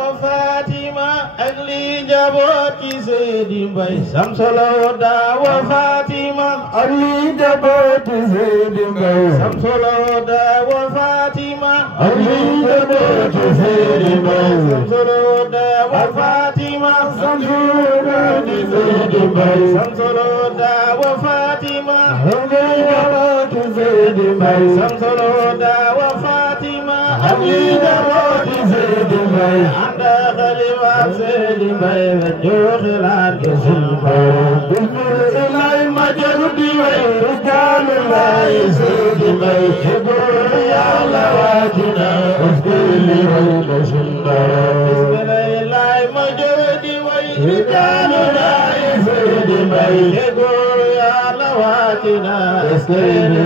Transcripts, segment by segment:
Fatima agli jaboti Seydi Mbaye Samsolo da wa Fatima agli jaboti Seydi Mbaye Samsolo da wa Fatima agli jaboti Seydi Mbaye Samsolo da wa Fatima Samsolo da Seydi Mbaye Samsolo da wa Fatima agli jaboti Seydi Mbaye Samsolo da wa Fatima agli jaboti Seydi Mbaye anda khalifa Seydi Mbaye joxilan ke sulba bismillah majrudi wa rijalullah Seydi Mbaye hebur ya Allah wajina usbili wa sulba bismillah majrudi wa rijalullah Seydi Mbaye hebur ya Allah wajina usbili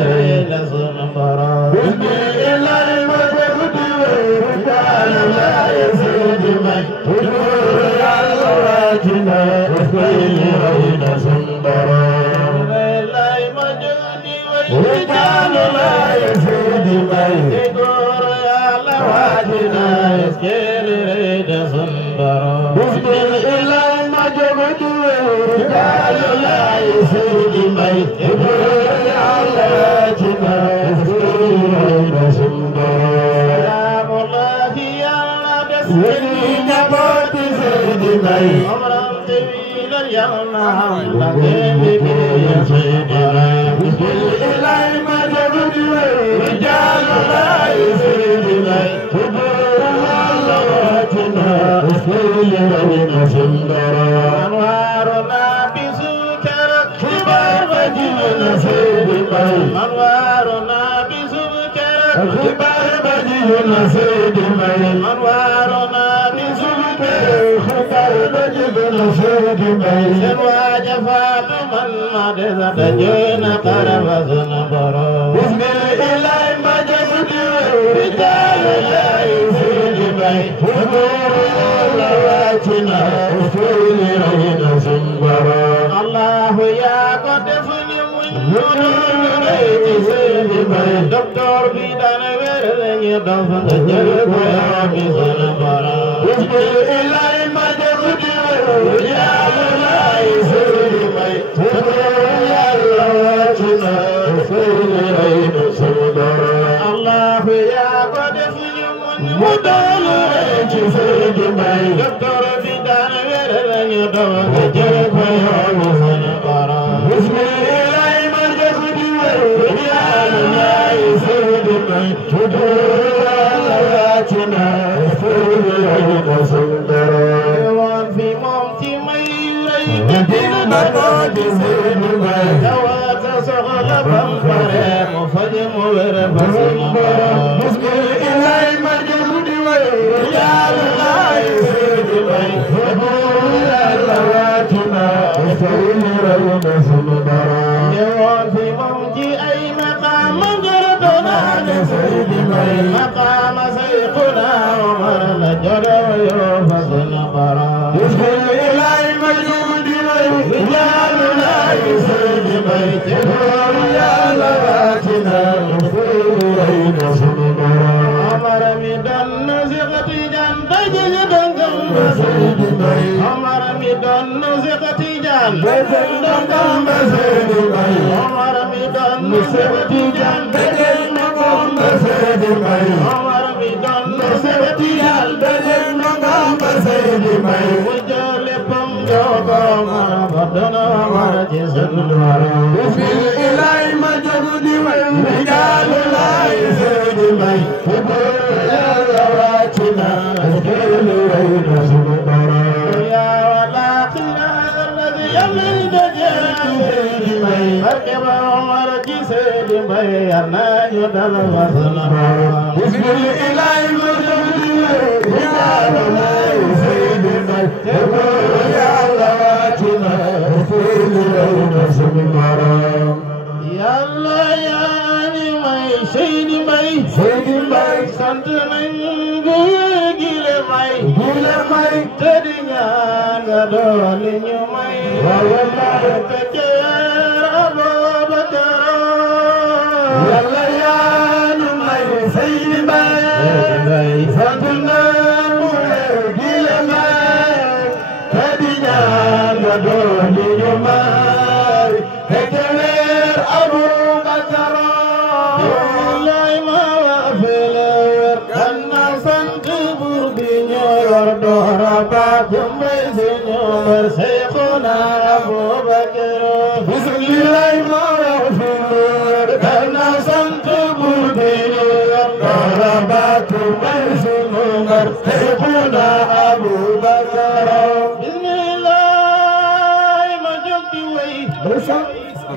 wa sulba bismillah majrudi wa rijalullah Seydi Mbaye hebur ya Allah wajina usbili wa sulba Seydi Mbaye hebur ya Allah wajina usbili wa sulba bismillah majrudi wa rijalullah Seydi Mbaye hebur ya Allah wajina usbili wa sulba Seydi jaboti Seydi Mbaye umran tawila yalna lageni ya Seydi Mbaye bismillah majrudi wa rijalullah Seydi Mbaye hebur ya Allah wajina usbili wa sulba anwaruna bisukara khibar wajina Seydi Mbaye anwaruna bisukara khibar wajina Seydi Mbaye anwaruna bisukara khibar wajina Seydi Mbaye senwaja fatuman madeza tajuna karavazuna baro bismillah majrudi rijalullah Seydi Mbaye hebur ya Allah wajina usbili wa sulba Allah ya ko defni muñ Seydi Mbaye docteur bi dana wéré ñu dof nga jël ko ya bi sana bara bismillah majrudi ya Allah Seydi Mbaye hebur ya Allah wajina usbili wa sulba Allah ya ko defni muñ mu dolu ci Seydi Mbaye docteur bi dana wéré ñu dof nga jël ko ya bi sana bara bismillah majrudi ya Allah Seydi Mbaye hebur ya Allah wajina usbili wa sulba wan fi moom ci may lay dina na di Seydi Mbaye tawata soxla bam pare mu faj mu wér fa sama bismillah majrudi ya Allah Seydi Mbaye hebur ya Allah wajina usbili wa sulba wan fi moom ci ay maqam jardona Seydi Mbaye maqam sayquna Umar la jara yo fa sana bara bismillah majrudi ya Allah Seydi Mbaye hebur ya Allah wajina usbili wa sulba Umar mi dan ziqati jan dajil dangam Seydi Mbaye Umar mi dan ziqati jan dajil dangam Seydi Mbaye Umar mi dan ziqati jan dajil dangam Seydi Mbaye Umar mi dan ziqati jan dajil dangam Seydi Mbaye wajale pam jogo mara badana mara jisalwar bismillah majrudi wa rijalullah Seydi Mbaye hebur ya Allah wajina usbili wa sulba ya wala khilal alladhi yamil dajjal Seydi Mbaye markaba Umar ji Seydi Mbaye yarna ñu dal wa sana bismillah majrudi wa rijalullah Seydi Mbaye hebur ya Allah wajina usbili wa sulba yàlla yaa ni may Seydi Mbaye Seydi Mbaye sant nañ gile may te di ñaan nga dooli ñu may te ceer Abubakar yàlla yaa ni may Seydi Mbaye sant nañ dooli ñu may fekkeleer Abu Bakar lay ma wax feleer kan na sant buur bi ñoo yor doora ba kumbay si ñoo war Seyxuna Abu Bakar lay ma wax feleer kan na sant buur bi ñoo yor doora ba kumbay si ñoo war Seyxuna Abu Bakar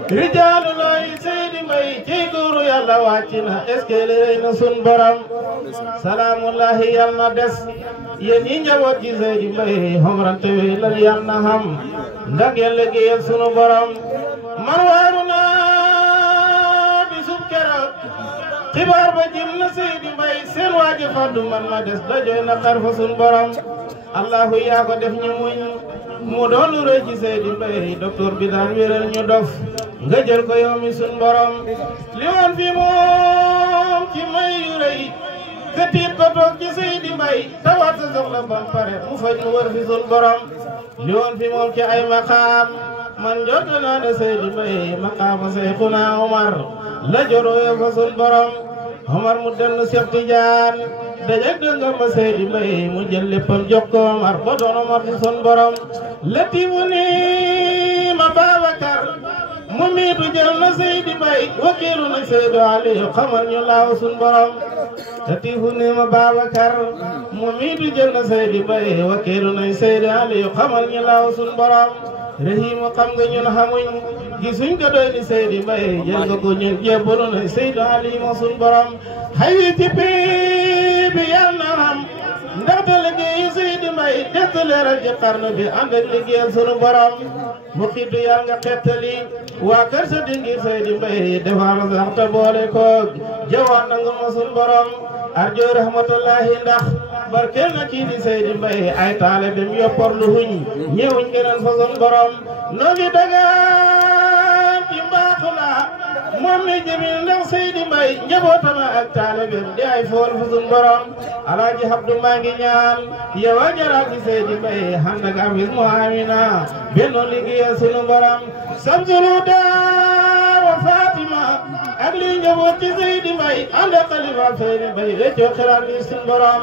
rijaalu lay Seydi Mbay ci góoru Yàlla wàcc na escalier na sun borom salaamullahi yal na des yéen ñi njaboot ci Seydi Mbay xomrante wi lan yal na xam ndax ngeen liggéeyal sunu borom man waaru naa bisub keroog xibaar ba jëm na Seydi Mbay seen waaji faddu man ma des dajoy na xar fa sun borom allahu yaa ko def ñu muñ mu doon lu rëy ci Seydi Mbay docteur bi daan wéral ñu dof nga jël ko yow mi sun borom li woon fi moom ci may yu rëy ka tiit ko toog ci Seydi Mbay tawaat sa soxla bam pare mu faj mu wër fi sun borom li woon fi moom ci ay maqaam man jot naa ne Seydi Mbay maqaama Seyxuna Omar la joroo fa sun borom Omar mu denn Seex Tijaan dajak dëngam ma Seydi Mbay mu jël léppam jox ko Omar ba doon Omar fi sun borom latifu ni ma Babakar mu miitu jël na Seydi Mbay wakiilu na Seydi Aliyu xamal ñu laaw sun borom latifu ni ma Babakar mu miitu jël na Seydi Mbay wakiilu na Seydi Aliyu xamal ñu laaw sun borom rahimu xam nga ñun xamuñ gisuñ ko doy ni Seydi Mbay jël nga ko ñun jébbalu na Seydi Aliyu ma sun borom xayi ci pii bi yal na xam ndaxte liggéeyu Seydi Mbay des leeral ci xarnu bi ànd ak liggéeyal sunu borom mu xiitu yàlla nga xettali waa kër sa dingi Seydi Mbay defar sax te boole koog jawaat nangu ma sunu borom arjo rahmatullahi ndax barkeel na kii di Seydi Mbay ay taalibem yoppor lu huñ ñëwuñ keneen fa sunu borom noo ngi dagaan ci mbaaxu la moom mi jëmil ndax Seydi Mbay njabootama ak taalibem di ay fool fa sunu borom alaaji Abdu maa ngi ñaan yow a jaral ci Seydi Mbay ànd ak Hafiz mu Amina benn liggéeyal sunu borom Samsulu daa wa Fatima ak li njaboot ci Seydi Mbay ànd ak xalifa Seydi Mbay weccoo xelaat ni sunu borom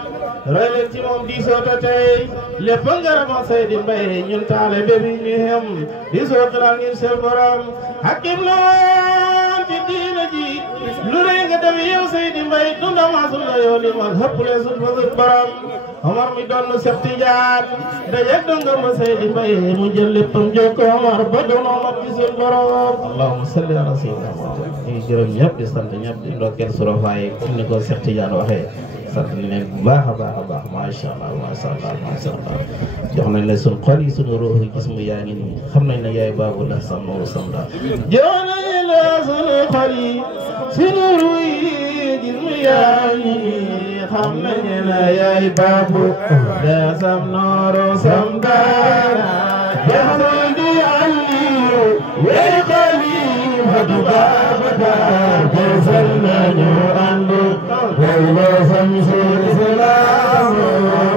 roy leen ci moom diisoo ta tey lépp ngërëma Seydi Mbay ñun taalibe bi ñu xem diisoo xelaat ni seen borom hakim loon ci diina ji lu rëy nga def yow Seydi Mbay dundama sun la yoo li mal hëppule sun fa sun borom Omar mi doon nu Seex Tijaan dajeg dongam ma Seydi Mbay mu jël léppam jokko Omar ba doon Omar ci sun borom allahumma salli ala sayyidina Muhammad ñu ngi gërëm ñëpp di sant ñëpp di ndokkeel surafaay comme ni ko Seex Tijaan waxee sant leen bu baax a baax macha allah macha allah macha allah jox nañ la sunu xol yi sunu ruux yi gis mu yaa ngi nii xam nañ ne yaay baabu la sam nooru sam daal jox nañ la sunu xol yi sunu ruux yi gis mu yaa ngi nii xam nañ ne yaay baabu la sam nooru sam daal jox nañ di Aliyu yaay xalifatu Baabakar beesal nañu àndu wayla samsul islam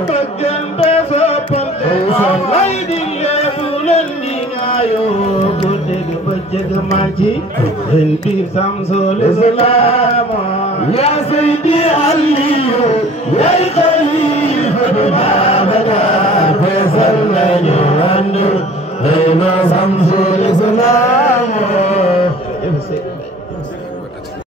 bëggante soppante lay digle bu leen di ngaayo bu dégg bëccëg manci ren biir samsul islam ya Seydi Aliyu yaay xalifatu Baabakar beesal nañu àndu wayla samsul